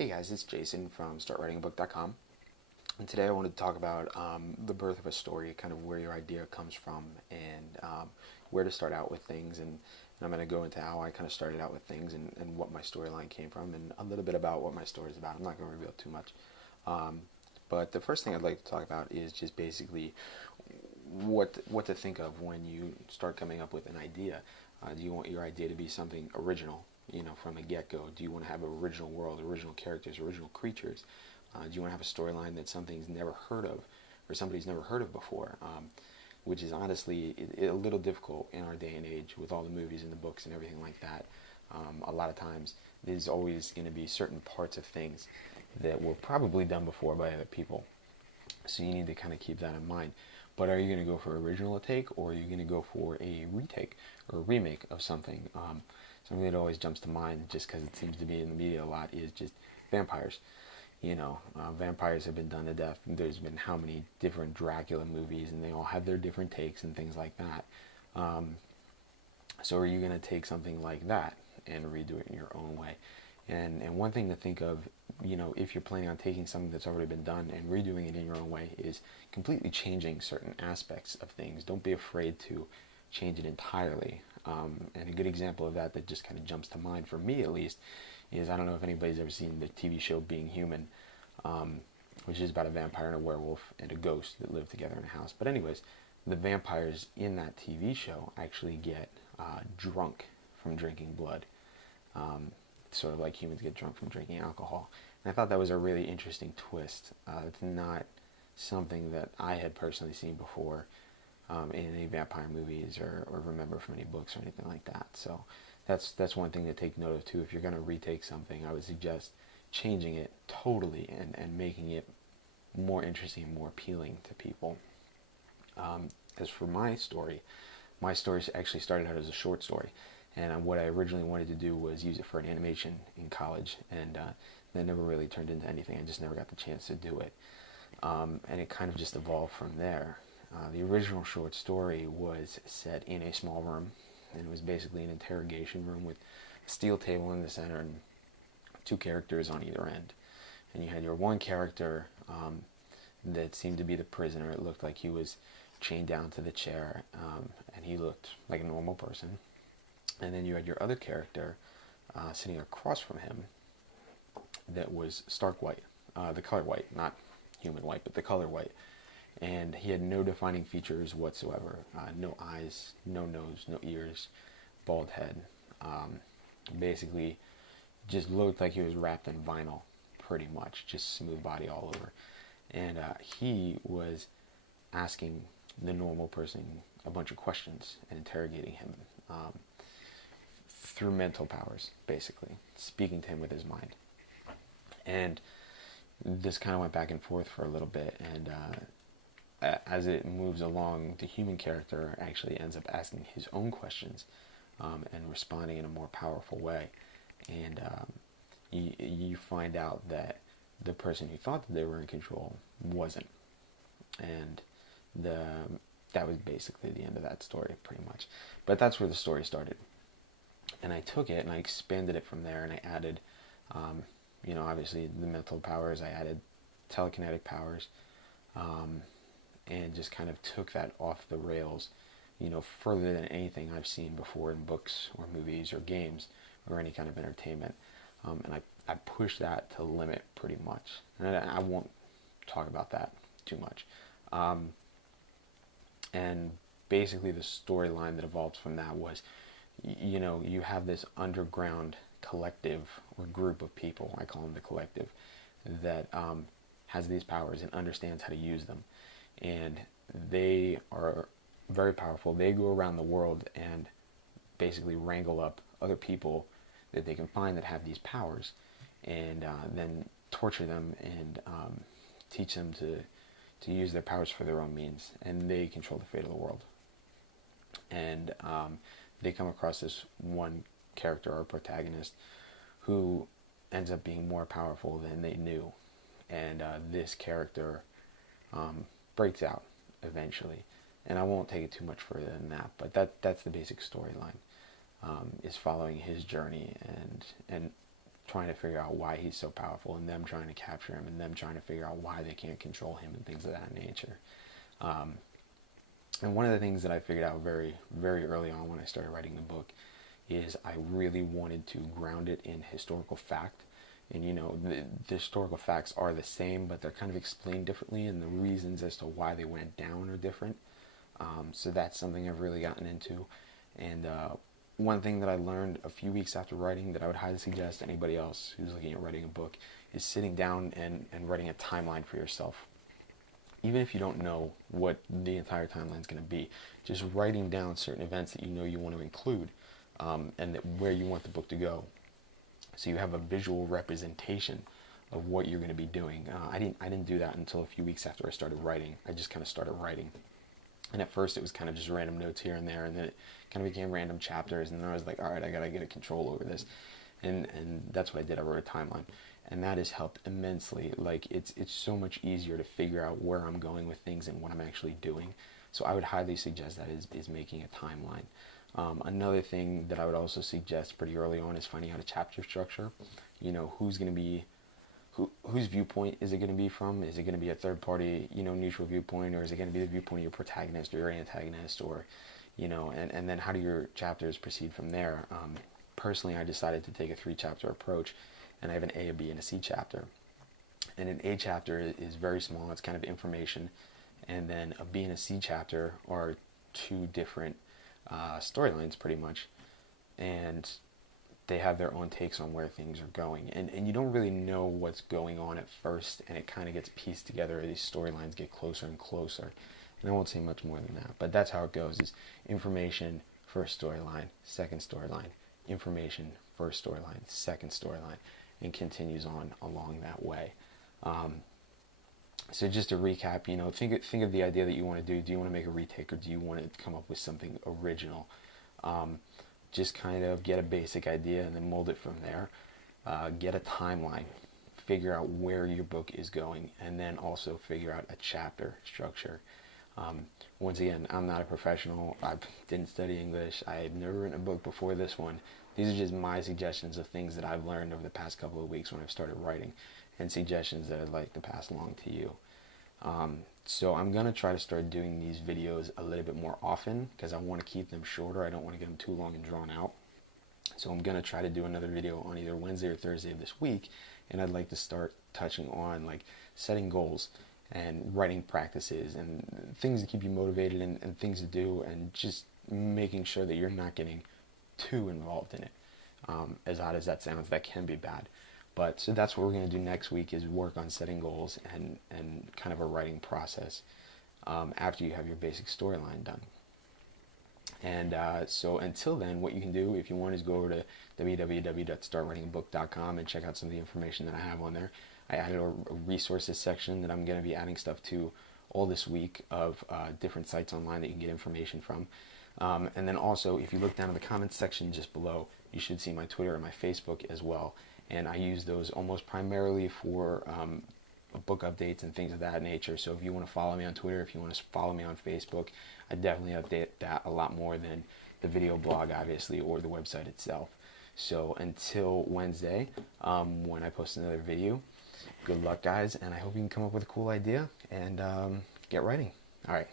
Hey guys, it's Jason from StartWritingABook.com, and today I wanted to talk about the birth of a story, kind of where your idea comes from, and where to start out with things, and I'm going to go into how I kind of started out with things and what my storyline came from, and a little bit about what my story is about. I'm not going to reveal too much, but the first thing I'd like to talk about is just basically what to think of when you start coming up with an idea. Do you want your idea to be something original, from the get-go? Do you want to have an original world, original characters, original creatures? Do you want to have a storyline that something's never heard of, or somebody's never heard of before? Which is honestly a little difficult in our day and age with all the movies and the books and everything like that. A lot of times, there's always going to be certain parts of things that were probably done before by other people. So you need to kind of keep that in mind. But are you going to go for original take, or are you going to go for a retake or a remake of something? Something that always jumps to mind, just because it seems to be in the media a lot, is just vampires. Vampires have been done to death. There's been how many different Dracula movies, and they all have their different takes and things like that. So are you going to take something like that and redo it in your own way? And one thing to think of, if you're planning on taking something that's already been done and redoing it in your own way, is completely changing certain aspects of things. Don't be afraid to change it entirely. And a good example of that just kind of jumps to mind, for me at least, is, I don't know if anybody's ever seen the TV show Being Human, which is about a vampire and a werewolf and a ghost that live together in a house. But anyways, the vampires in that TV show actually get drunk from drinking blood. Sort of like humans get drunk from drinking alcohol. And I thought that was a really interesting twist. It's not something that I had personally seen before in any vampire movies or remember from any books or anything like that. So that's one thing to take note of too. If you're going to retake something, I would suggest changing it totally and making it more interesting, more appealing to people. As for my story actually started out as a short story. And what I originally wanted to do was use it for an animation in college, and that never really turned into anything. I just never got the chance to do it. And it kind of just evolved from there. The original short story was set in a small room, and it was basically an interrogation room with a steel table in the center and two characters on either end. And you had your one character that seemed to be the prisoner. It looked like he was chained down to the chair, and he looked like a normal person. And then you had your other character sitting across from him that was stark white, the color white, not human white, but the color white. And he had no defining features whatsoever. No eyes, no nose, no ears, bald head. Basically, just looked like he was wrapped in vinyl, pretty much. Just smooth body all over. And he was asking the normal person a bunch of questions and interrogating him. Through mental powers, basically, speaking to him with his mind. And this kind of went back and forth for a little bit, and as it moves along, the human character actually ends up asking his own questions and responding in a more powerful way. And you find out that the person who thought that they were in control wasn't. And that was basically the end of that story, pretty much. But that's where the story started. And I took it and I expanded it from there, and I added, obviously the mental powers. I added telekinetic powers, and just kind of took that off the rails, further than anything I've seen before in books or movies or games or any kind of entertainment. And I pushed that to the limit pretty much. And I won't talk about that too much. And basically the storyline that evolved from that was, you have this underground collective or group of people, I call them the collective, that has these powers and understands how to use them. And they are very powerful. They go around the world and basically wrangle up other people that they can find that have these powers, and then torture them and teach them to use their powers for their own means. And they control the fate of the world. And they come across this one character or protagonist who ends up being more powerful than they knew. And this character breaks out eventually. And I won't take it too much further than that, but that's the basic storyline, is following his journey and trying to figure out why he's so powerful, and them trying to capture him, and them trying to figure out why they can't control him, and things of that nature. And one of the things that I figured out very, very early on when I started writing the book is I really wanted to ground it in historical fact. And the historical facts are the same, but they're kind of explained differently, and the reasons as to why they went down are different. So that's something I've really gotten into. And one thing that I learned a few weeks after writing that I would highly suggest to anybody else who's looking at writing a book is sitting down and writing a timeline for yourself. Even if you don't know what the entire timeline is going to be, just writing down certain events that you want to include, and where you want the book to go, so you have a visual representation of what you're going to be doing. I didn't do that until a few weeks after I started writing. I just kind of started writing, and at first it was kind of just random notes here and there, and then it kind of became random chapters, and then I was like, all right, I gotta get a control over this, and that's what I did. I wrote a timeline, and that has helped immensely. Like it's so much easier to figure out where I'm going with things and what I'm actually doing. So I would highly suggest that is making a timeline. Another thing that I would also suggest pretty early on is finding out a chapter structure. Who's going to be, whose viewpoint is it going to be from? Is it going to be a third party, neutral viewpoint, or is it going to be the viewpoint of your protagonist or your antagonist, or, and then how do your chapters proceed from there? Personally, I decided to take a 3-chapter approach, and I have an A, a B, and a C chapter. And an A chapter is very small, it's kind of information, and then a B and a C chapter are 2 different storylines pretty much, and they have their own takes on where things are going, and you don't really know what's going on at first, and it kind of gets pieced together as these storylines get closer and closer. And I won't say much more than that, but that's how it goes: is information, first storyline, second storyline, information, first storyline, second storyline, and continues on along that way. So just to recap, think of the idea that you want to do. Do you want to make a retake, or do you want to come up with something original? Just kind of get a basic idea and then mold it from there. Get a timeline, figure out where your book is going, and then also figure out a chapter structure. Once again, I'm not a professional. I didn't study English. I had never written a book before this one. These are just my suggestions of things that I've learned over the past couple of weeks when I've started writing, and suggestions that I'd like to pass along to you. So I'm going to try to start doing these videos a little bit more often, because I want to keep them shorter. I don't want to get them too long and drawn out. So I'm going to try to do another video on either Wednesday or Thursday of this week, and I'd like to start touching on like setting goals and writing practices and things to keep you motivated, and things to do, and just making sure that you're not getting too involved in it. As odd as that sounds, that can be bad. But so that's what we're going to do next week, is work on setting goals and kind of a writing process after you have your basic storyline done. And so until then, what you can do if you want is go over to www.startwritingabook.com and check out some of the information that I have on there. I added a resources section that I'm going to be adding stuff to all this week of different sites online that you can get information from. And then also, if you look down in the comments section just below, you should see my Twitter and my Facebook as well. And I use those almost primarily for book updates and things of that nature. So if you want to follow me on Twitter, if you want to follow me on Facebook, I definitely update that a lot more than the video blog, obviously, or the website itself. So until Wednesday, when I post another video, good luck, guys, and I hope you can come up with a cool idea and get writing. All right.